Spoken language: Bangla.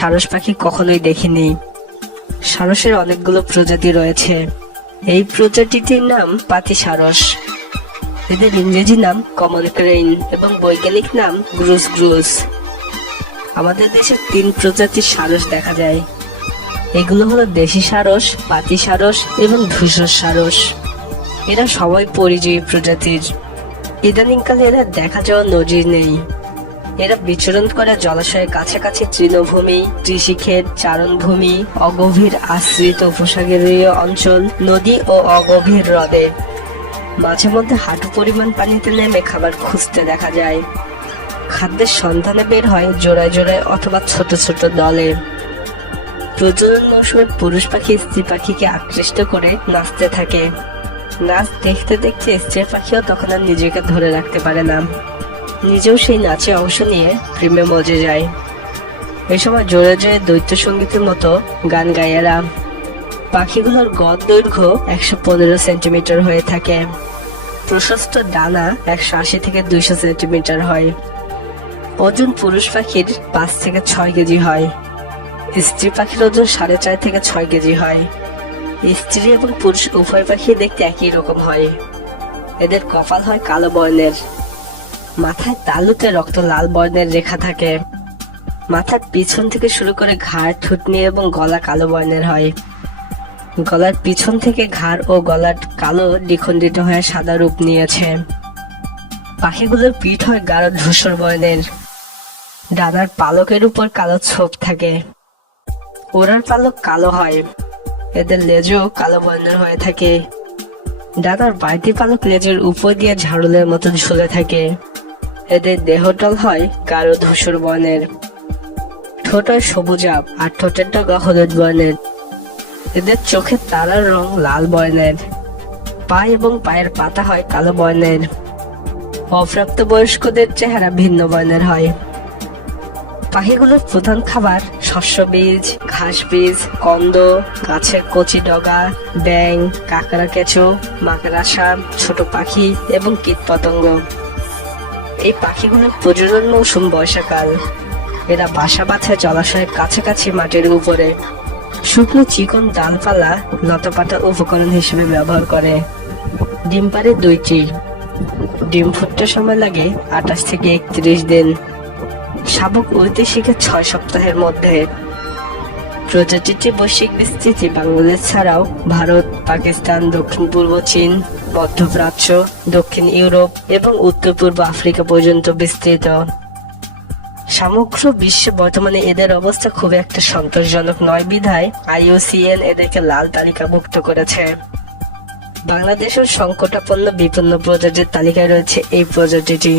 সারস পাখি কখনোই দেখিনি। সারসের অনেকগুলো প্রজাতি রয়েছে। এই প্রজাতিটির নাম পাতি সারস। এদের ইংরেজি নাম কমন ক্রেইন এবং বৈজ্ঞানিক নাম গ্রুস গ্রুস। আমাদের দেশে 3 প্রজাতির সারস দেখা যায়। এগুলো হলো দেশি সারস, পাতি সারস এবং ধূসর সারস। এরা সবাই পরিযায়ী প্রজাতির। ইদানিংকালে এরা দেখা যাওয়ার নজির নেই। এরা বিচরণ করে জলাশয়ের কাছাকাছি তৃণভূমি, কৃষিক্ষেত, চারণভূমি, অগভীর আশ্রিত উপসাগরীয় অঞ্চল, নদী ও অগভীর হ্রদে। মাঝে মধ্যে হাঁটু পরিমাণ পানিতে নেমে খাবার খুঁজতে দেখা যায়। খাদ্যের সন্ধানে বের হয় জোড়ায় জোড়ায় অথবা ছোট ছোট দলে। প্রজনন মৌসুমে পুরুষ পাখি স্ত্রী পাখিকে আকৃষ্ট করে নাচতে থাকে। নাচ দেখতে দেখতে স্ত্রী পাখিও তখন আর নিজেকে ধরে রাখতে পারে না, নিজেও সেই নাচে অংশ নিয়ে প্রেমে মজে যায়। এই সময় জোরে জোরে দ্বৈত সঙ্গীতের মতো গান গায় এরা। পাখিগুলোর গড় দৈর্ঘ্য 115 সেন্টিমিটার হয়ে থাকে। প্রশস্ত ডানা 180 থেকে 200 সেন্টিমিটার হয়। ওজন পুরুষ পাখির 5 থেকে 6 কেজি হয়। স্ত্রী পাখির ওজন 4.5 থেকে 6 কেজি হয়। স্ত্রী এবং পুরুষ উভয় পাখি দেখতে একই রকম হয়। এদের কপাল হয় কালো বর্ণের। মাথায় তালুতে রক্ত লাল বর্ণের রেখা থাকে। মাথার পিছন থেকে শুরু করে ঘাড়, থুতনি এবং গলা কালো বর্ণের হয়। গলার পিছন থেকে ঘাড় ও গলার কালো দ্বিখণ্ডিত হয়ে সাদা রূপ নিয়েছে। পাখিগুলোর পিঠ হয় গাঢ় ধূসর বর্ণের। ডানার পালকের উপর কালো ছোপ থাকে। ওড়ার পালক কালো হয়। এদের লেজও কালো বর্ণের হয়ে থাকে। ডানার বাড়তি পালক লেজের উপর দিয়ে ঝাড়ুলের মতো ঝুলে থাকে। এদের দেহতল হয় গাঢ় ধূসর বর্ণের। ঠোঁট হয় সবুজাভ আর ঠোঁটের ডগা হলুদ বর্ণের। এদের চোখের তারার রং লাল বর্ণের। পা এবং পায়ের পাতা হয় কালো বর্ণের। অপ্রাপ্তবয়স্কদের চেহারা ভিন্ন বর্ণের হয়। পাখিগুলোর প্রধান খাবার শস্য বীজ, ঘাস বীজ, কন্দ, গাছের কচি ডগা, ব্যাঙ, কাঁকড়া কেঁচো, মাকড়সা, ছোট পাখি এবং কীটপতঙ্গ। এই পাখিগুলোর প্রজনন মৌসুম বর্ষাকাল। এরা বাসা বাঁধে জলাশয়ের কাছাকাছি মাটির উপরে। শুকনো চিকন ডালপালা লতাপাতা উপকরণ হিসেবে ব্যবহার করে। ডিম পাড়ে 2টি। ডিম ফুটতে সময় লাগে 28 থেকে 31 দিন। শাবক উড়তে শিখে 6 সপ্তাহের মধ্যে। প্রজাতিটি বৈশ্বিক বিস্তৃতি বাংলাদেশ ছাড়াও ভারত, পাকিস্তান, দক্ষিণ পূর্ব চীন, মধ্যপ্রাচ্য, দক্ষিণ ইউরোপ এবং উত্তর পূর্ব আফ্রিকা পর্যন্ত বিস্তৃত। সমগ্র বিশ্বে বর্তমানে এদের অবস্থা খুব একটা সন্তোষজনক নয় বিধায় IUCN এদেরকে লাল তালিকাভুক্ত করেছে। বাংলাদেশের সংকটাপন্ন বিপন্ন প্রজাতির তালিকায় রয়েছে এই প্রজাতিটি।